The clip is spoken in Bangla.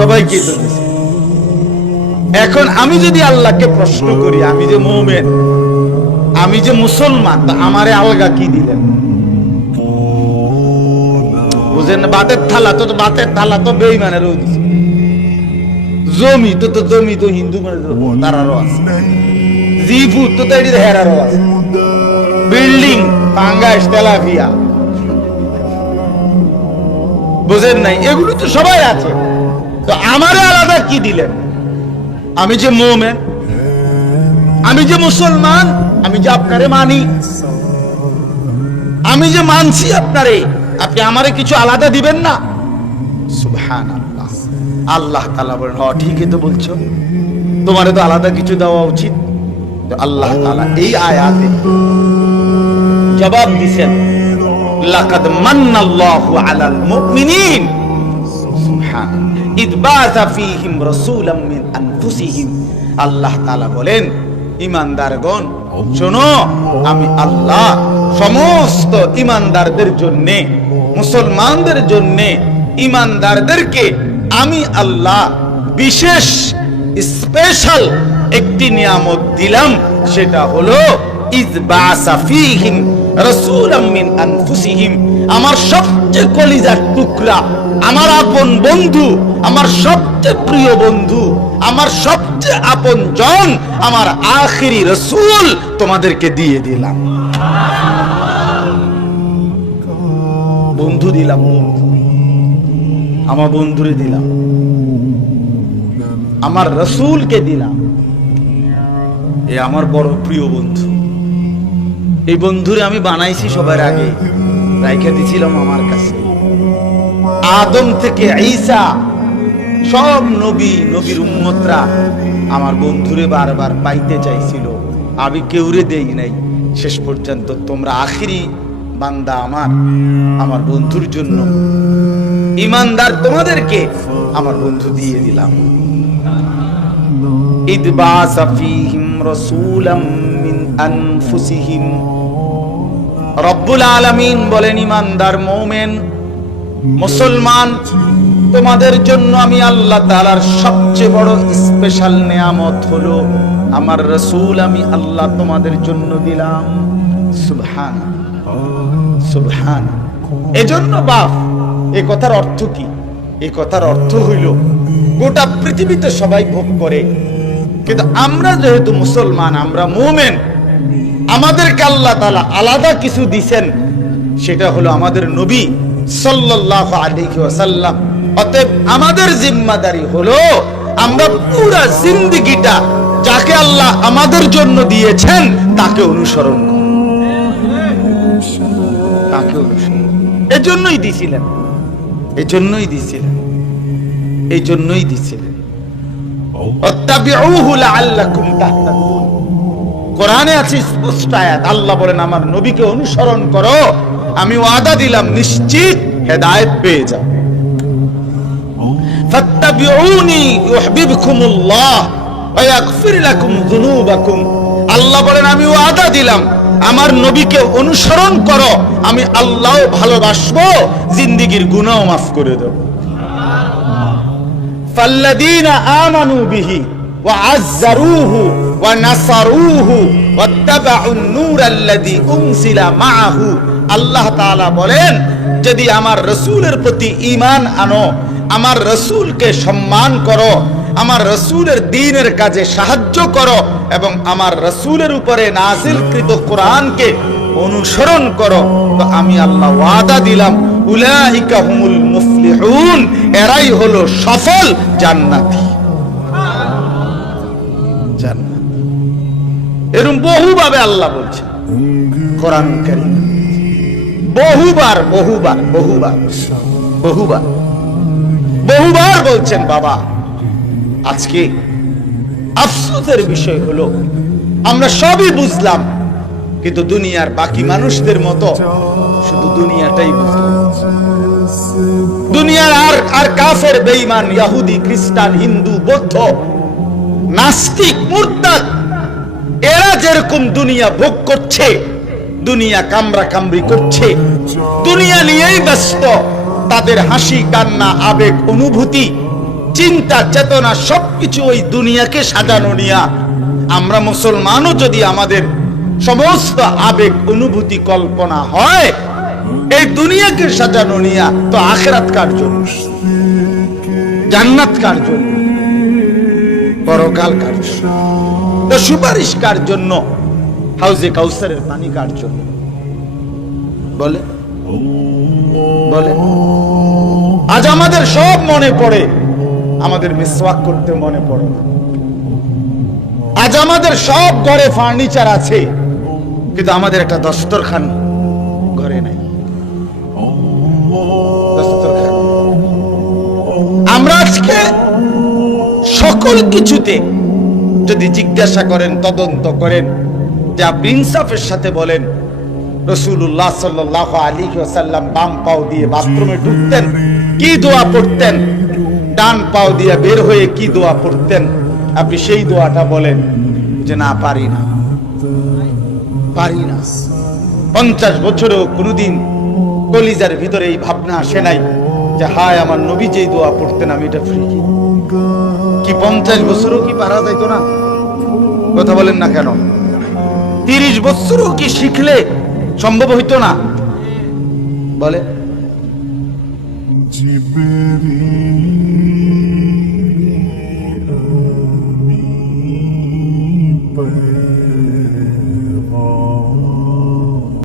সবাইকে তো দিছে। এখন আমি যদি আল্লাহকে প্রশ্ন করি, আমি যে মুমিন, আমি যে মুসলমান, তা আমারে আলগা কি দিলেন? বুঝেন? বাতের থালা তো বেঈমানেরও দিছে। জমি তো হিন্দু তারারও আছে, জিফু তো এটি হেরারও আছে, বিল্ডিং পাঙ্গাস তেলাপিয়া, বুঝেন নাই? এগুলো তো সবাই আছে। তো আমারে আলাদা কি দিলেন? আমি যে মুমিন, আমি যে মুসলমান, আমি যে আপনারে মানি, আমি যে মানছি আপনারে, আপনি আমারে কিছু আলাদা দিবেন না? সুবহানাল্লাহ। আল্লাহ তাআলা বলেন, হ্যাঁ ঠিকই তো বলছো, তোমারে তো আলাদা কিছু দেওয়া উচিত। তো আল্লাহ তাআলা এই আয়াতে জবাব দিবেন, লাকাদ মান্নাল্লাহু আলাল মুমিনিন সুবহানাল্লাহ ইদ বাআসা ফীহিম রাসূলাম মিন আনফুসিহিম। আল্লাহ তাআলা বলেন, ঈমানদারগণ শোনো, আমি আল্লাহ সমস্ত ঈমানদারদের জন্য, মুসলমানদের জন্য, ঈমানদারদেরকে আমি আল্লাহ বিশেষ স্পেশাল একটি নিয়ামত দিলাম। সেটা হলো ইয বাআসা ফীহিম রাসূলাম মিন আনফুসিহিম। আমার সবচেয়ে কলিজার টুকরা, আমার আপন বন্ধু, আমার সবচেয়ে প্রিয় বন্ধু, আমার সবচেয়ে আপন জন, আমার আখিরি রাসূল তোমাদেরকে দিয়ে দিলাম। বন্ধু দিলাম, বন্ধু, আমার বন্ধুরে দিলাম, আমার রাসূলকে দিলাম। এ আমার বড় প্রিয় বন্ধু। এই বন্ধুরে আমি বানাইছি সবার আগে, রাইখা দিছিলাম আমার কাছে। আদম থেকে ঈসা সব নবীর উম্মতরা আমার বন্ধুরে বারবার পাইতে চাইছিল, আমি কেউরে দেই নাই। শেষ পর্যন্ত তোমরা আখিরি বান্দা আমার বন্ধুর জন্য, ঈমানদার তোমাদেরকে আমার বন্ধু দিয়ে দিলাম। ইদ বাআসা ফীহিম রাসূলাম মিন আনফুসিহিম। রব্বুল আলামিন বলেন, ঈমানদার মুমিন মুসলমান তোমাদের জন্য আমি আল্লাহ তাআলার সবচেয়ে বড় স্পেশাল নিয়ামত হলো আমার রাসূল আমি আল্লাহ তোমাদের জন্য দিলাম। সুবহানাল্লাহ, সুবহানাল্লাহ। এজন্য বাপ, এই কথার অর্থ কি? এই কথার অর্থ হইল, গোটা পৃথিবীতে সবাই ভোগ করে, কিন্তু আমরা যেহেতু মুসলমান, আমরা মুমিন, আমাদেরকে আল্লাহ তাআলা আলাদা কিছু দিবেন। সেটা হলো আমাদের নবী সাল্লাল্লাহু আলাইহি ওয়াসাল্লাম। অতএব আমাদের জিম্মাদারি হলো আমরা পুরো জিন্দেগিটা যাকে আল্লাহ আমাদের জন্য দিয়েছেন তাকে অনুসরণ করব, তাকে অনুসরণ। এজন্যই দিছিলেন, এজন্যই দিছিলেন, এজন্যই দিছিলেন। ওয়াত্তাবিউহু লাআল্লাকুম তাহতাদুন। কোরআনে আছে স্পষ্ট আয়াত, আল্লাহ বলেন আমার নবীকে অনুসরণ করো, আমি ওয়াদা দিলাম নিশ্চিত হেদায়েত পেয়ে যাবে। ফাত্তাবিউনি ইউহিব্বুকুমুল্লাহ ওয়া ইয়াগফির লাকুম যুনুবাকুম। আল্লাহ বলেন আমি ওয়াদা দিলাম আমার নবীকে অনুসরণ করো, আমি আল্লাহও ভালোবাসবো, জিন্দেগীর গুনাহও মাফ করে দেব। ফাল্লাযীনা আমানু বিহি ওয়া আযযারুহু ওয়া নাসারুহু ওয়াত্তাবাউন নূরাল্লাযী উনজিলা মাআহু। আল্লাহ তাআলা বলেন, যদি আমার রাসূলের প্রতি ঈমান আনো, আমার রাসূলকে সম্মান করো, আমার রাসূলের দ্বীনের কাজে সাহায্য করো এবং আমার রাসূলের উপরে নাযিলকৃত কোরআনকে অনুসরণ করো, তো আমি আল্লাহ ওয়াদা দিলাম উলাইকা হুমুল মুফলিহুন, এরাই হলো সফল জান্নাতি। জান্নাত এরকম বহুভাবে আল্লাহ বলছেন কোরআন কারীম, বহুবার বহুবার বহুবার বহুবার বহুবার বলছেন। বাবা, আজকে আফসোসের বিষয় হলো আমরা সবই বুঝলাম, কিন্তু দুনিয়ার বাকি মানুষদের মতো শুধু দুনিয়াটাই বুঝলাম। দুনিয়ার আর কাফের, বেঈমান, ইহুদি, খ্রিস্টান, হিন্দু, বৌদ্ধ, নাস্তিক, মুরতাদ, এরা যেরকম দুনিয়া ভোগ করছে, দুনিয়া কামরা কামড়ি করছে, দুনিয়া নিয়েই ব্যস্ত, তাদের হাসি কান্না আবেগ অনুভূতি চিন্তা চেতনা সবকিছু ওই দুনিয়াকে সাজানো নিয়া আমরা মুসলমানও যদি আমাদের সমস্ত আবেগ অনুভূতি কল্পনা হয় এই দুনিয়াকে সাজানো নিয়া, তো আখিরাত কার জন্য, জান্নাত কার জন্য, পরকাল কার জন্য, তো সুপারিশ কার জন্য, হাউজে কাউসারের পানি কার জন্য? বলে বলে আজ আমাদের সব মনে পড়ে, আমাদের মিসওয়াক করতে মনে পড়ে না। আজ আমাদের সব ঘরে ফার্নিচার আছে, কিন্তু আমাদের একটা দস্তরখান ঘরে নাই। দস্তরখান। আমরা আজকে সকল কিছুতে যদি জিজ্ঞাসা করেন, তদন্ত করেন, যে আপনি ইনসাফের সাথে বলেন রাসূলুল্লাহ সাল্লাল্লাহু আলাইহি ওয়াসাল্লাম বাম পাও দিয়ে বাথরুমে ঢুকতেন, কি দোয়া পড়তেন? ডান পাও দিয়ে বের হয়ে কি দোয়া পড়তেন? আপনি সেই দোয়াটা বলেন যে না, পারি না, পারি না। 50 বছরেও কোনোদিন কলিজার ভিতরে এই ভাবনা আসে নাই যে হায় আমার নবী যেই দোয়া পড়তেন আমি এটা ফ্রি। কি 50 বছরও কি পারা যাইতো না? কথা বলেন না কেন? 30 বছরও কি শিখলে সম্ভব হইতো না? বলে